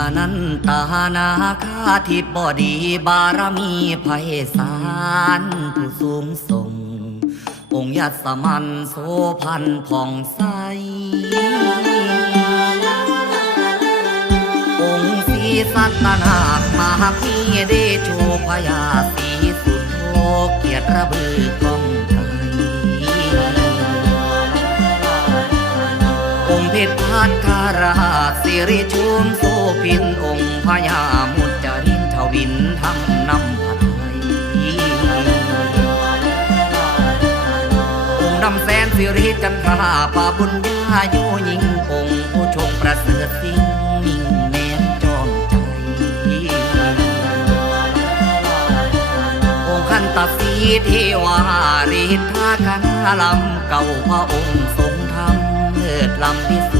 อนันตานาคาทิบดีบารมีไพศาลผู้สูงส่งองค์ยศมันโสพันผ่องใสองค์ศรีสัตนาคมหาพีเดโชพยาศรีสุโธเกียรติระบือกองไกลองค์เพชรพัทราราชสิริชุมโสพินองค์พญามุจจรินทวินทำนำผัดไทยองค์ดำแสนสิริจันทราปาบุญญาโยยิ่งองค์ผู้ชงประเสริฐสิ่งนิ่งแน่นจอมใจองค์ขันตสีเทวาฤทธาคณาลำเก่าพระองค์ทรงธรรมเลิศลำพิสุ